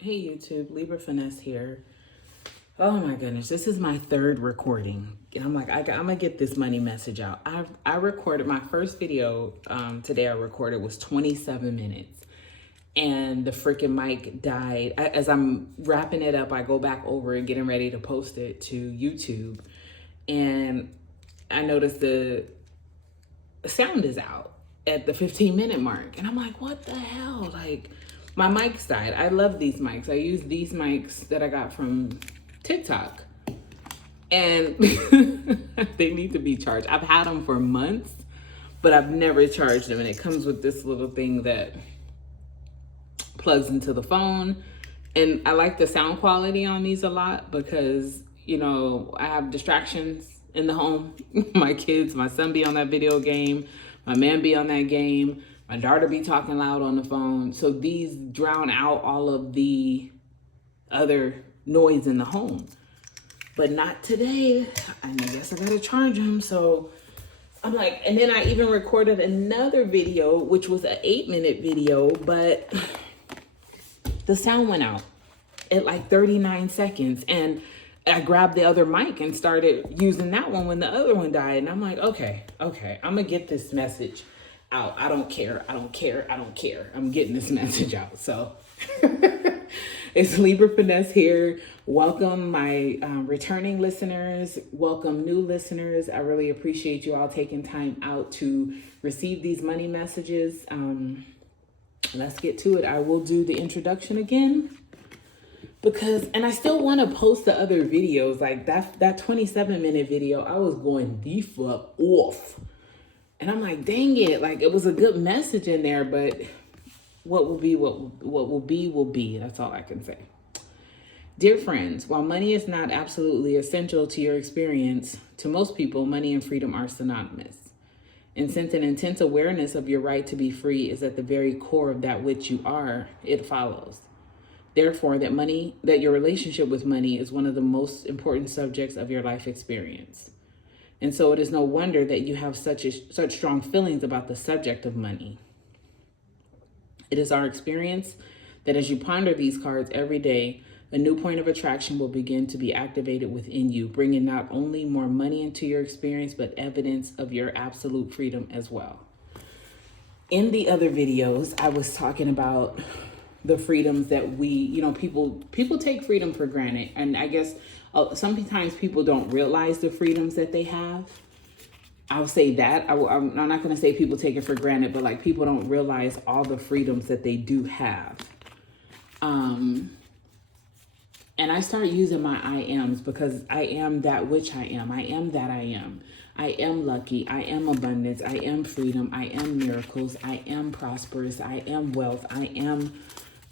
Hey YouTube, Libra Finesse here. Oh my goodness, this is my third recording. And I'm like, I'm gonna get this money message out. I recorded my first video today. I recorded was 27 minutes, and the freaking mic died. As I'm wrapping it up, I go back over and getting ready to post it to YouTube, and I noticed the sound is out at the 15-minute mark, and I'm like, what the hell? Like, my mics died. I love these mics. I use these mics that I got from TikTok, and they need to be charged. I've had them for months, but I've never charged them. And it comes with this little thing that plugs into the phone. And I like the sound quality on these a lot because, you know, I have distractions in the home. My kids, my son be on that video game. My man be on that game. My daughter be talking loud on the phone. So these drown out all of the other noise in the home. But not today. I guess I gotta charge them. So I'm like, and then I even recorded another video, which was an 8-minute video, but the sound went out at like 39 seconds. And I grabbed the other mic and started using that one when the other one died. And I'm like, okay, I'm gonna get this message out. I don't care. I'm getting this message out. So it's Libra Finesse here. Welcome my returning listeners. Welcome new listeners. I really appreciate you all taking time out to receive these money messages. Let's get to it. I will do the introduction again. And I still want to post the other videos. Like that 27-minute video, I was going the fuck off. And I'm like, dang it. Like, it was a good message in there, but what will be, will be. That's all I can say. Dear friends, while money is not absolutely essential to your experience, to most people, money and freedom are synonymous. And since an intense awareness of your right to be free is at the very core of that which you are, it follows. Therefore, that your relationship with money is one of the most important subjects of your life experience. And so it is no wonder that you have such strong feelings about the subject of money. It is our experience that as you ponder these cards every day, a new point of attraction will begin to be activated within you, bringing not only more money into your experience, but evidence of your absolute freedom as well. In the other videos, I was talking about the freedoms that people take freedom for granted. And I guess sometimes people don't realize the freedoms that they have. I'll say that. I'm not going to say people take it for granted, but like people don't realize all the freedoms that they do have. And I start using my I ams because I am that which I am. I am that I am. I am lucky. I am abundance. I am freedom. I am miracles. I am prosperous. I am wealth. I am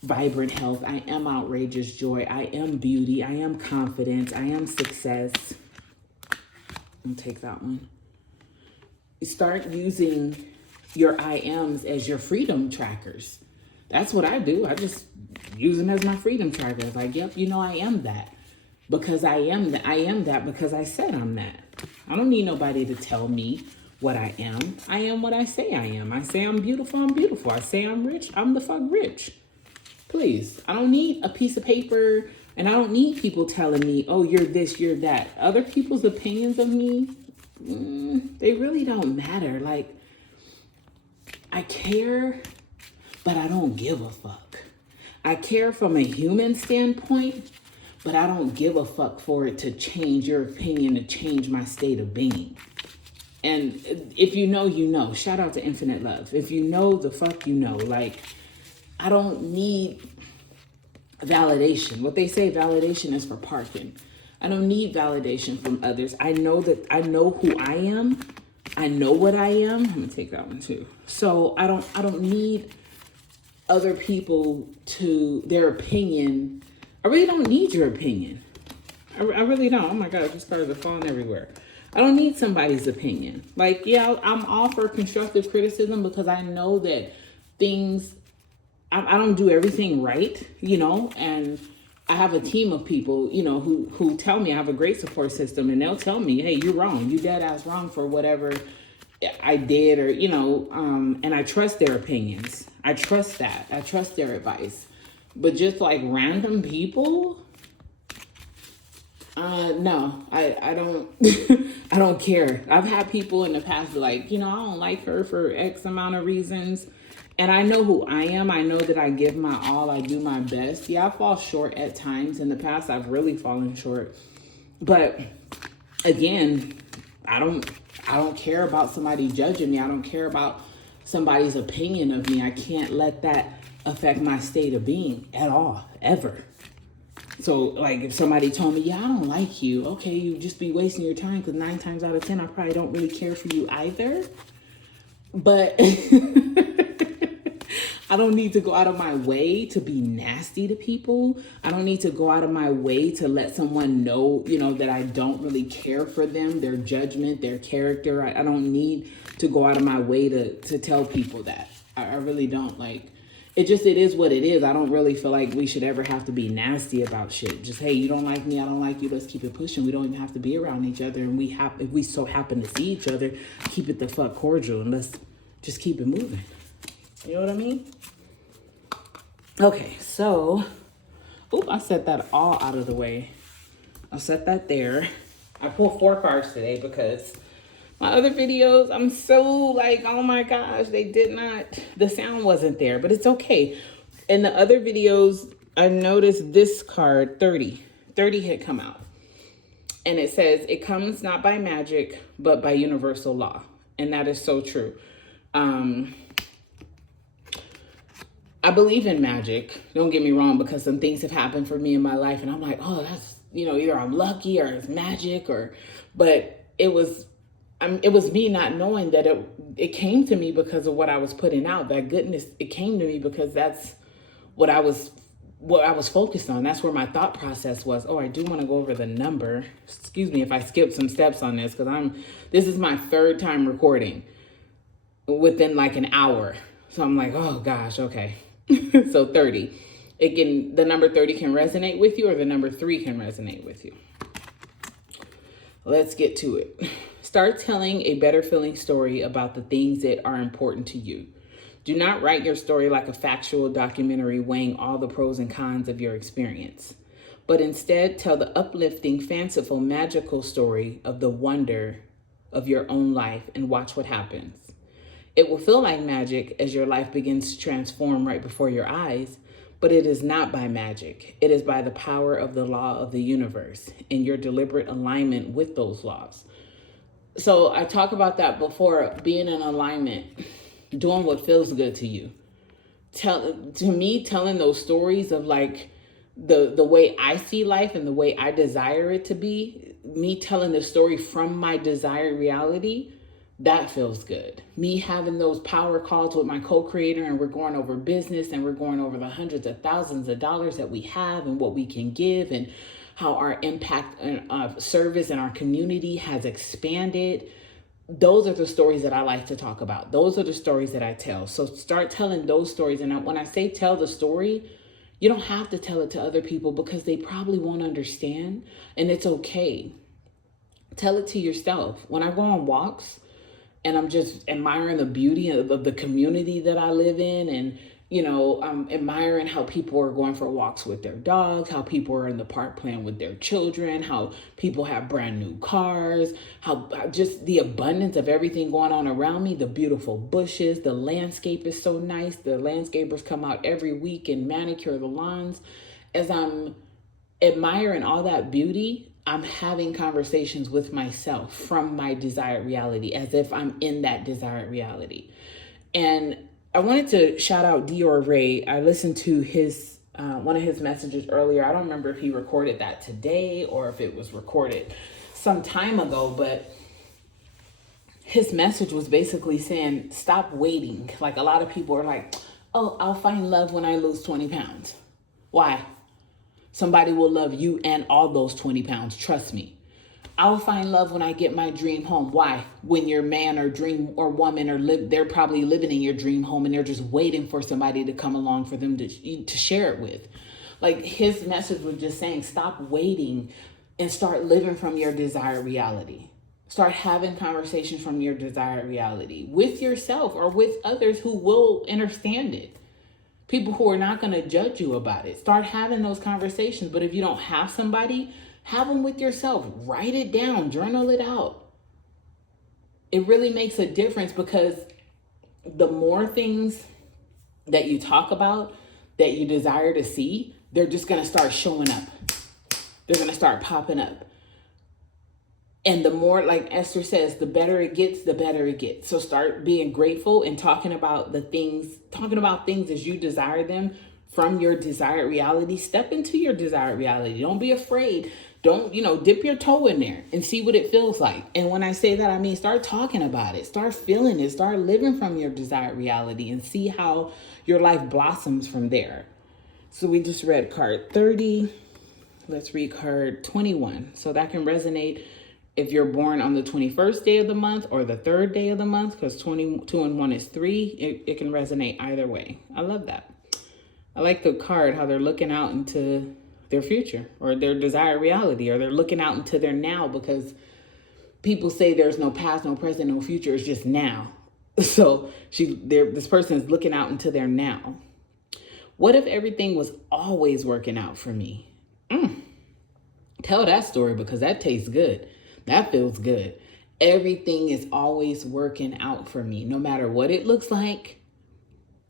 vibrant health. I am outrageous joy. I am beauty. I am confidence. I am success. I'll take that one. Start using your I ams as your freedom trackers. That's what I do. I just use them as my freedom trackers. Like, yep, I am that. Because I am that. I am that because I said I'm that. I don't need nobody to tell me what I am. I am what I say I am. I say I'm beautiful, I'm beautiful. I say I'm rich, I'm the fuck rich. Please, I don't need a piece of paper, and I don't need people telling me, oh, you're this, you're that. Other people's opinions of me, they really don't matter. Like, I care, but I don't give a fuck. I care from a human standpoint, but I don't give a fuck for it to change your opinion, to change my state of being. And if you know, you know. Shout out to Infinite Love. If you know, the fuck you know. Like, I don't need validation. What they say, validation is for parking. I don't need validation from others. I know who I am. I know what I am. I'm gonna take that one too. So I don't need other people to their opinion. I really don't need your opinion. I really don't. Oh my God, these cards are falling everywhere. I don't need somebody's opinion. Like, yeah, I'm all for constructive criticism because I know that I don't do everything right, and I have a team of people, who tell me I have a great support system, and they'll tell me, hey, you're wrong. You dead ass wrong for whatever I did, or, and I trust their opinions. I trust that. I trust their advice. But just like random people, no, I don't, I don't care. I've had people in the past be like, I don't like her for X amount of reasons. And I know who I am. I know that I give my all. I do my best. Yeah, I fall short at times. In the past, I've really fallen short. But again, I don't care about somebody judging me. I don't care about somebody's opinion of me. I can't let that affect my state of being at all, ever. So, like, if somebody told me, yeah, I don't like you, okay, you just be wasting your time, because 9 times out of 10, I probably don't really care for you either. But I don't need to go out of my way to be nasty to people. I don't need to go out of my way to let someone know, that I don't really care for them, their judgment, their character. I don't need to go out of my way to tell people that. I really don't. Like, it is what it is. I don't really feel like we should ever have to be nasty about shit. Just, hey, you don't like me, I don't like you, let's keep it pushing. We don't even have to be around each other. And if we so happen to see each other, keep it the fuck cordial and let's just keep it moving. You know what I mean? Okay, so, I set that all out of the way. I'll set that there. I pulled 4 cards today because my other videos, I'm so like, oh my gosh, the sound wasn't there, but it's okay. In the other videos, I noticed this card, 30 had come out. And it says, it comes not by magic, but by universal law. And that is so true. I believe in magic. Don't get me wrong, because some things have happened for me in my life and I'm like, oh, that's, either I'm lucky or it's magic but it was me not knowing that it came to me because of what I was putting out. That goodness, it came to me because that's what I was focused on. That's where my thought process was. Oh, I do want to go over the number. Excuse me if I skip some steps on this, because this is my 3rd time recording within like an hour. So I'm like, oh gosh, okay. So 30. The number 30 can resonate with you, or the number 3 can resonate with you. Let's get to it. Start telling a better feeling story about the things that are important to you. Do not write your story like a factual documentary weighing all the pros and cons of your experience, but instead tell the uplifting, fanciful, magical story of the wonder of your own life and watch what happens. It will feel like magic as your life begins to transform right before your eyes, but it is not by magic. It is by the power of the law of the universe and your deliberate alignment with those laws. So I talk about that before, being in alignment, doing what feels good to you. Telling those stories of like the way I see life and the way I desire it to be, me telling the story from my desired reality, that feels good. Me having those power calls with my co-creator and we're going over business and we're going over the hundreds of thousands of dollars that we have and what we can give and how our impact and service in our community has expanded. Those are the stories that I like to talk about. Those are the stories that I tell. So start telling those stories. And when I say tell the story, you don't have to tell it to other people because they probably won't understand. And it's okay. Tell it to yourself. When I go on walks, and I'm just admiring the beauty of the community that I live in. And, I'm admiring how people are going for walks with their dogs, how people are in the park playing with their children, how people have brand new cars, how just the abundance of everything going on around me, the beautiful bushes, the landscape is so nice. The landscapers come out every week and manicure the lawns. As I'm admiring all that beauty, I'm having conversations with myself from my desired reality, as if I'm in that desired reality. And I wanted to shout out Dior Ray. I listened to his one of his messages earlier. I don't remember if he recorded that today or if it was recorded some time ago, but his message was basically saying, stop waiting. Like, a lot of people are like, oh, I'll find love when I lose 20 pounds. Why? Somebody will love you and all those 20 pounds. Trust me. I'll find love when I get my dream home. Why? When your man or dream or woman they're probably living in your dream home and they're just waiting for somebody to come along for them to share it with. Like, his message was just saying, stop waiting and start living from your desired reality. Start having conversations from your desired reality with yourself or with others who will understand it. People who are not going to judge you about it. Start having those conversations. But if you don't have somebody, have them with yourself. Write it down, journal it out. It really makes a difference, because the more things that you talk about that you desire to see, they're just going to start showing up. They're going to start popping up. And the more, like Esther says, the better it gets, the better it gets. So start being grateful and talking about things as you desire them from your desired reality. Step into your desired reality. Don't be afraid. Don't, dip your toe in there and see what it feels like. And when I say that, I mean, start talking about it. Start feeling it. Start living from your desired reality and see how your life blossoms from there. So we just read card 30. Let's read card 21. So that can resonate if you're born on the 21st day of the month or the 3rd day of the month, because 22 and 1 is 3. It can resonate either way. I love that. I like the card, how they're looking out into their future or their desired reality, or they're looking out into their now, because people say there's no past, no present, no future. It's just now. So this person is looking out into their now. What if everything was always working out for me? Tell that story, because that tastes good. That feels good. Everything is always working out for me. No matter what it looks like,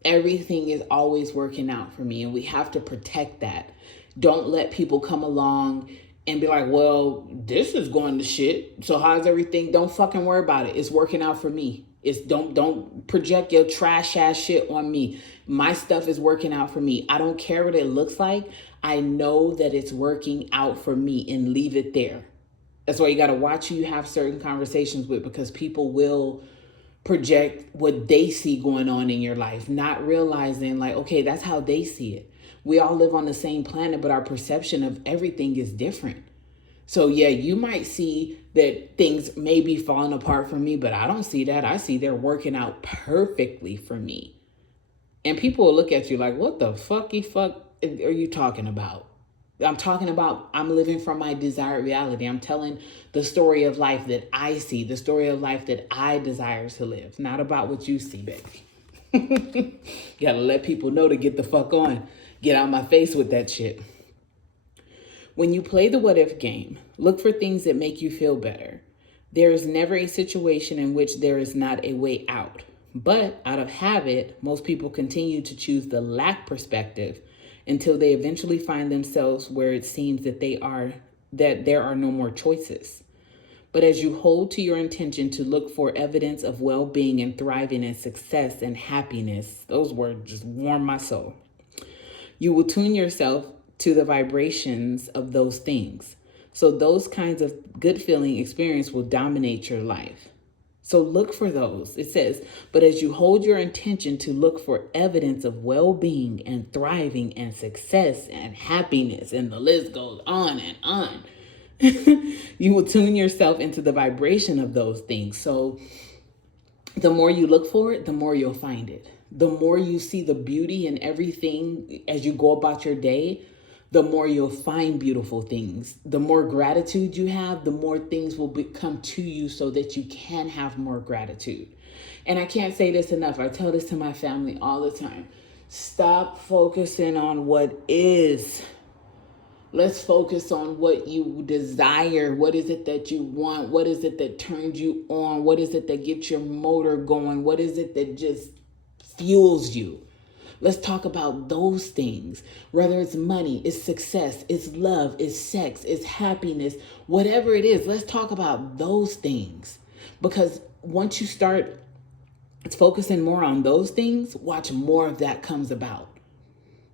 everything is always working out for me. And we have to protect that. Don't let people come along and be like, well, this is going to shit. So how's everything? Don't fucking worry about it. It's working out for me. Don't project your trash ass shit on me. My stuff is working out for me. I don't care what it looks like. I know that it's working out for me, and leave it there. That's why you got to watch who you have certain conversations with, because people will project what they see going on in your life, not realizing like, okay, that's how they see it. We all live on the same planet, but our perception of everything is different. So yeah, you might see that things may be falling apart for me, but I don't see that. I see they're working out perfectly for me. And people will look at you like, what the fuck are you talking about? I'm talking about, I'm living from my desired reality. I'm telling the story of life that I see, the story of life that I desire to live, not about what you see, baby. You gotta let people know to get the fuck on. Get out my face with that shit. When you play the what if game, look for things that make you feel better. There is never a situation in which there is not a way out. But out of habit, most people continue to choose the lack perspective until they eventually find themselves where it seems that there are no more choices. But as you hold to your intention to look for evidence of well-being and thriving and success and happiness, those words just warm my soul. You will tune yourself to the vibrations of those things. So those kinds of good feeling experience will dominate your life. So look for those. It says, but as you hold your intention to look for evidence of well-being and thriving and success and happiness, and the list goes on and on, you will tune yourself into the vibration of those things. So the more you look for it, the more you'll find it. The more you see the beauty in everything as you go about your day, the more you'll find beautiful things. The more gratitude you have, the more things will come to you so that you can have more gratitude. And I can't say this enough. I tell this to my family all the time. Stop focusing on what is. Let's focus on what you desire. What is it that you want? What is it that turns you on? What is it that gets your motor going? What is it that just fuels you? Let's talk about those things, whether it's money, it's success, it's love, it's sex, it's happiness, whatever it is. Let's talk about those things, because once you start focusing more on those things, watch more of that comes about.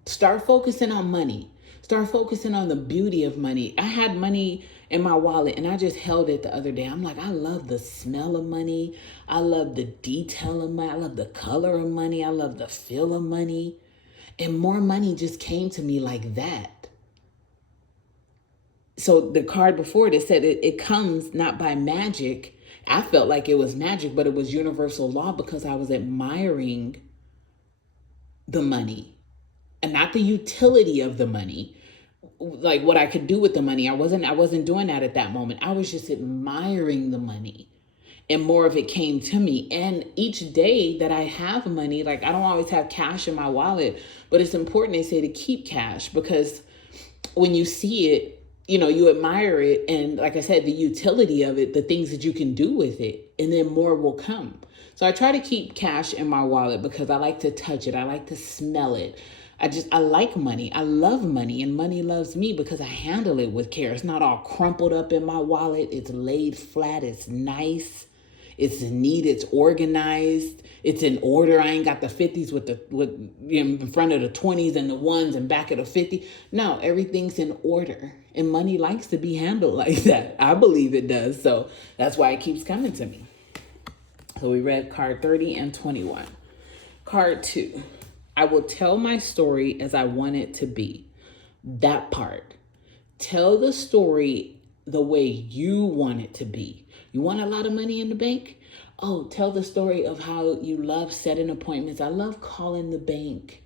Start focusing on money. Start focusing on the beauty of money. I had money in my wallet and I just held it the other day. I'm like, I love the smell of money. I love the detail of money. I love the color of money. I love the feel of money. And more money just came to me like that. So the card before it said it comes not by magic. I felt like it was magic, but it was universal law because I was admiring the money and not the utility of the money. Like what I could do with the money. I wasn't doing that at that moment. I was just admiring the money. and more of it came to me. And each day that I have money, like I don't always have cash in my wallet, but it's important, they say, to keep cash, because when you see it, you admire it. And like I said, the utility of it, the things that you can do with it, and then more will come. So I try to keep cash in my wallet because I like to touch it. I like to smell it. I like money. I love money, and money loves me because I handle it with care. It's not all crumpled up in my wallet. It's laid flat. It's nice. It's neat. It's organized. It's in order. I ain't got the 50s with in front of the 20s and the ones and back of the 50. No, everything's in order. And money likes to be handled like that. I believe it does. So that's why it keeps coming to me. So we read card 30 and 21. Card 2. I will tell my story as I want it to be. That part. Tell the story the way you want it to be. You want a lot of money in the bank? Oh, tell the story of how you love setting appointments. I love calling the bank,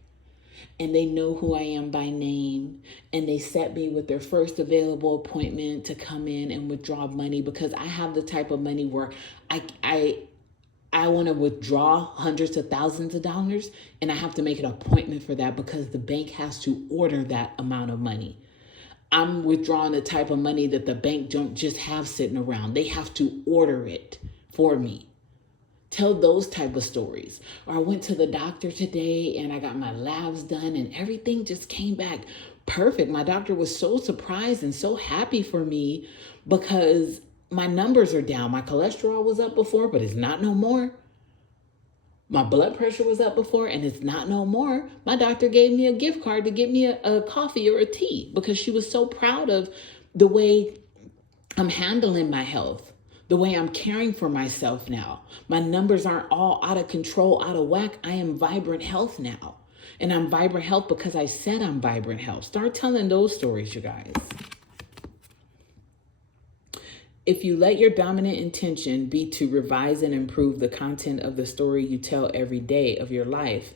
and they know who I am by name, and they set me with their first available appointment to come in and withdraw money, because I have the type of money where I want to withdraw hundreds of thousands of dollars, and I have to make an appointment for that because the bank has to order that amount of money. I'm withdrawing the type of money that the bank don't just have sitting around. They have to order it for me. Tell those type of stories. Or I went to the doctor today and I got my labs done and everything just came back perfect. My doctor was so surprised and so happy for me because my numbers are down. My cholesterol was up before, but it's not no more. My blood pressure was up before, and it's not no more. My doctor gave me a gift card to get me a coffee or a tea because she was so proud of the way I'm handling my health, the way I'm caring for myself now. My numbers aren't all out of control, out of whack. I am vibrant health now. And I'm vibrant health because I said I'm vibrant health. Start telling those stories, you guys. If you let your dominant intention be to revise and improve the content of the story you tell every day of your life,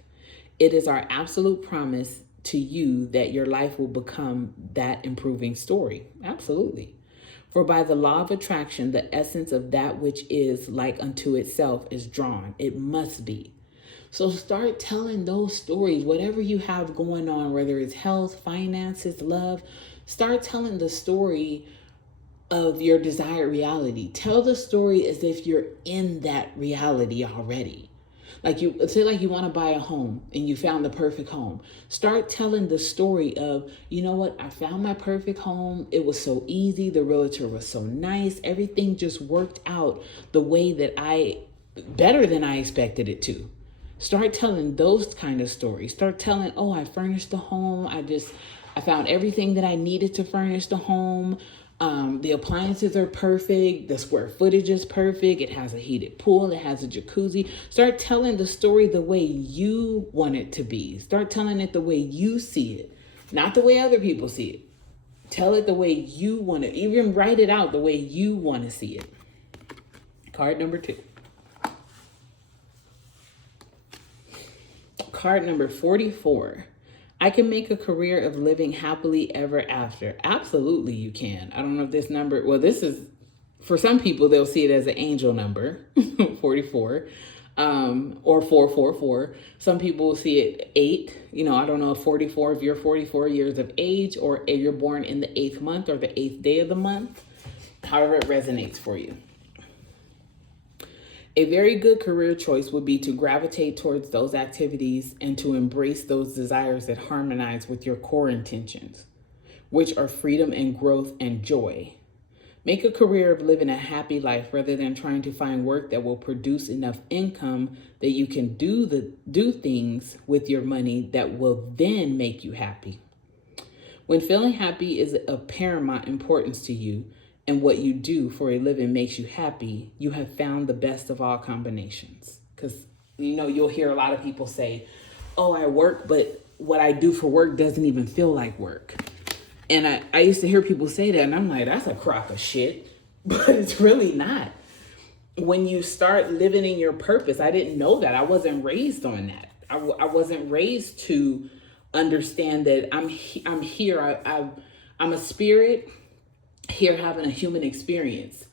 it is our absolute promise to you that your life will become that improving story. Absolutely. For by the law of attraction, the essence of that which is like unto itself is drawn. It must be. So start telling those stories, whatever you have going on, whether it's health, finances, love, start telling the story of your desired reality. Tell the story as if you're in that reality already. Like you want to buy a home and you found the perfect home. Start telling the story of, you know what? I found my perfect home. It was so easy. The realtor was so nice. Everything just worked out the way that better than I expected it to. Start telling those kind of stories. Start telling, oh, I furnished the home. I found everything that I needed to furnish the home. The appliances are perfect. The square footage is perfect. It has a heated pool. It has a jacuzzi. Start telling the story the way you want it to be. Start telling it the way you see it, not the way other people see it. Tell it the way you want it. Even write it out the way you want to see it. Card number 2. Card number 44. I can make a career of living happily ever after. Absolutely, you can. I don't know if this number, well, this is, for some people, they'll see it as an angel number, 44, or 444. Some people will see it 8. I don't know if 44, if you're 44 years of age, or if you're born in the 8th month or the 8th day of the month, however it resonates for you. A very good career choice would be to gravitate towards those activities and to embrace those desires that harmonize with your core intentions, which are freedom and growth and joy. Make a career of living a happy life rather than trying to find work that will produce enough income that you can do things with your money that will then make you happy. When feeling happy is of paramount importance to you, and what you do for a living makes you happy, you have found the best of all combinations. Because, you'll hear a lot of people say, oh, I work, but what I do for work doesn't even feel like work. And I used to hear people say that, and I'm like, that's a crock of shit. But it's really not. When you start living in your purpose, I didn't know that. I wasn't raised on that. I wasn't raised to understand that I'm here. I'm a spirit here having a human experience.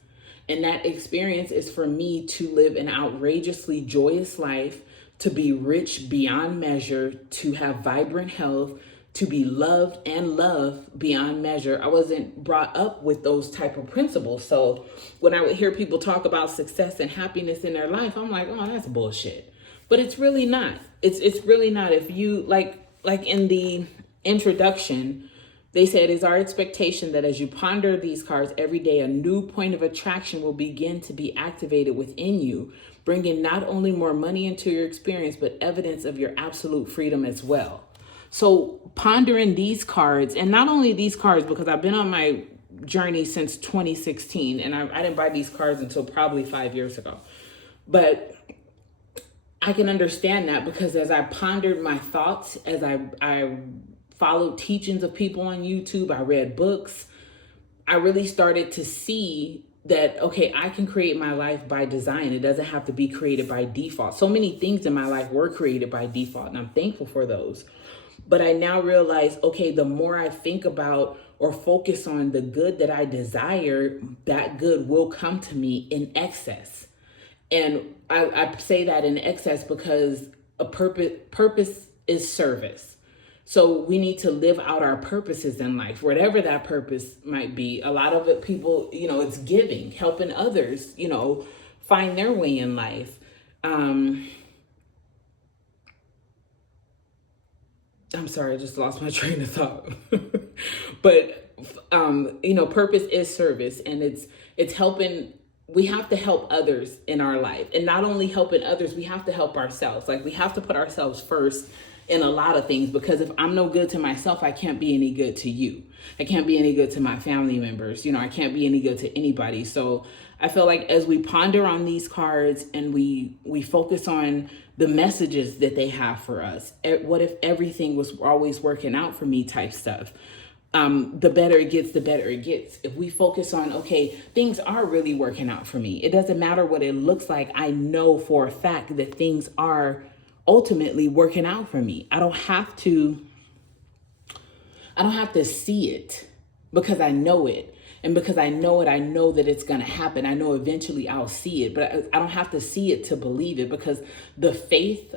And that experience is for me to live an outrageously joyous life, to be rich beyond measure, to have vibrant health, to be loved and loved beyond measure. I wasn't brought up with those type of principles. So when I would hear people talk about success and happiness in their life, I'm like, oh, that's bullshit. But it's really not. It's really not. If you like in the introduction, they said, it's our expectation that as you ponder these cards every day, a new point of attraction will begin to be activated within you, bringing not only more money into your experience, but evidence of your absolute freedom as well. So pondering these cards, and not only these cards, because I've been on my journey since 2016, and I didn't buy these cards until probably 5 years ago. But I can understand that because as I pondered my thoughts, as I followed teachings of people on YouTube, I read books, I really started to see that, okay, I can create my life by design. It doesn't have to be created by default. So many things in my life were created by default, and I'm thankful for those. But I now realize, okay, the more I think about or focus on the good that I desire, that good will come to me in excess. And I say that in excess because a purpose is service. So we need to live out our purposes in life, whatever that purpose might be. A lot of it, people, it's giving, helping others, find their way in life. I'm sorry, I just lost my train of thought. But, purpose is service, and it's helping. We have to help others in our life, and not only helping others, we have to help ourselves. Like, we have to put ourselves first in a lot of things, because if I'm no good to myself, I can't be any good to you. I can't be any good to my family members. I can't be any good to anybody. So I feel like as we ponder on these cards and we focus on the messages that they have for us, what if everything was always working out for me type stuff, the better it gets, the better it gets. If we focus on, okay, things are really working out for me. It doesn't matter what it looks like. I know for a fact that things are ultimately working out for me. I don't have to see it, because I know it. And because I know it, I know that it's going to happen. I know eventually I'll see it, but I don't have to see it to believe it, because the faith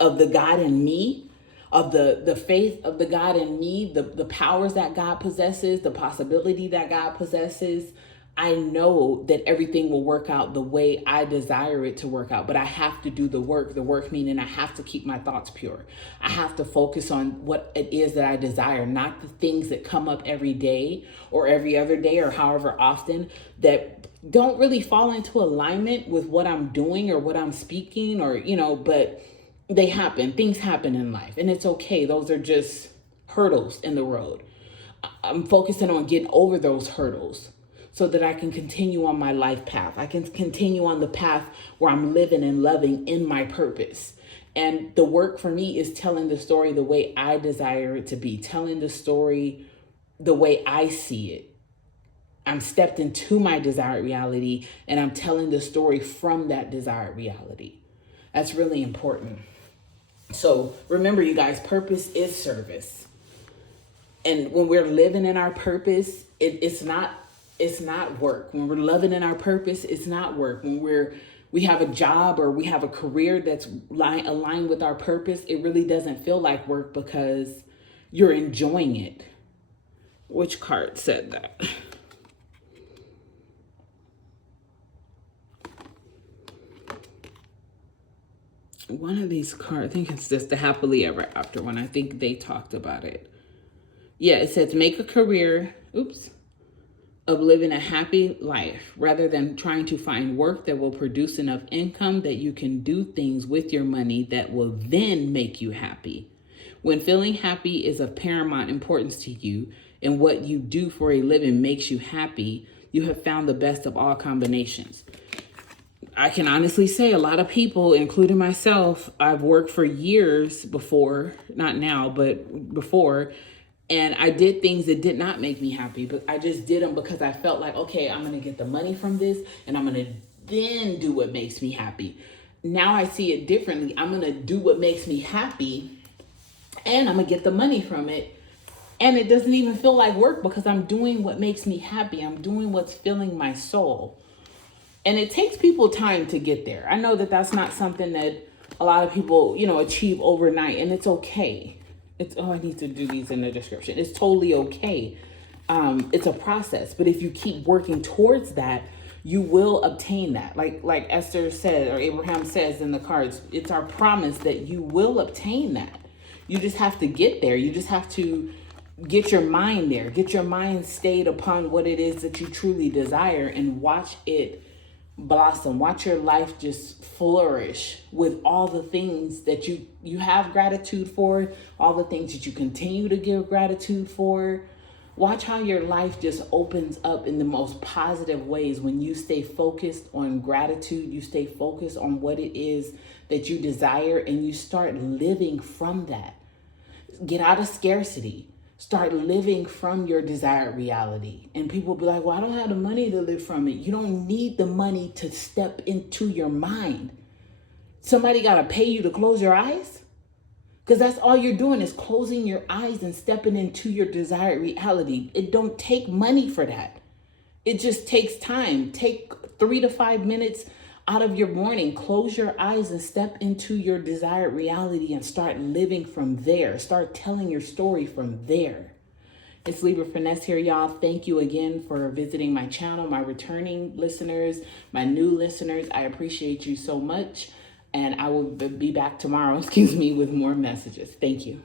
of the God in me, the faith of the God in me, the powers that God possesses, the possibility that God possesses, I know that everything will work out the way I desire it to work out. But I have to do the work meaning I have to keep my thoughts pure. I have to focus on what it is that I desire, not the things that come up every day or every other day or however often that don't really fall into alignment with what I'm doing or what I'm speaking, or, but they happen. Things happen in life, and it's okay. Those are just hurdles in the road. I'm focusing on getting over those hurdles, so that I can continue on my life path. I can continue on the path where I'm living and loving in my purpose. And the work for me is telling the story the way I desire it to be, telling the story the way I see it. I'm stepped into my desired reality, and I'm telling the story from that desired reality. That's really important. So remember, you guys, purpose is service. And when we're living in our purpose, it's not work. When we're loving in our purpose, it's not work. When we have a job or we have a career that's aligned with our purpose, it really doesn't feel like work because you're enjoying it. Which card said that? One of these cards, I think it's just the happily ever after one. I think they talked about it. Yeah, it says make a career, of living a happy life rather than trying to find work that will produce enough income that you can do things with your money that will then make you happy. When feeling happy is of paramount importance to you and what you do for a living makes you happy, you have found the best of all combinations. I can honestly say a lot of people, including myself, I've worked for years before, not now, but before, and I did things that did not make me happy, but I just did them because I felt like, okay, I'm going to get the money from this and I'm going to then do what makes me happy. Now I see it differently. I'm going to do what makes me happy and I'm going to get the money from it. And it doesn't even feel like work because I'm doing what makes me happy. I'm doing what's filling my soul. And it takes people time to get there. I know that that's not something that a lot of people, achieve overnight, and it's okay. I need to do these in the description. It's totally okay. It's a process, but if you keep working towards that, you will obtain that. Like Esther said, or Abraham says in the cards, it's our promise that you will obtain that. You just have to get there. You just have to get your mind there. Get your mind stayed upon what it is that you truly desire, and watch it blossom. Watch your life just flourish with all the things that you have gratitude for, all the things that you continue to give gratitude for. Watch how your life just opens up in the most positive ways when you stay focused on gratitude, you stay focused on what it is that you desire, and you start living from that. Get out of scarcity. Start living from your desired reality. And people be like, well, I don't have the money to live from it. You don't need the money to step into your mind. Somebody got to pay you to close your eyes? Because that's all you're doing, is closing your eyes and stepping into your desired reality. It don't take money for that. It just takes time. Take 3 to 5 minutes out of your morning. Close your eyes and step into your desired reality and start living from there. Start telling your story from there. It's Libra Finesse here, y'all. Thank you again for visiting my channel, my returning listeners, my new listeners. I appreciate you so much. And I will be back tomorrow, with more messages. Thank you.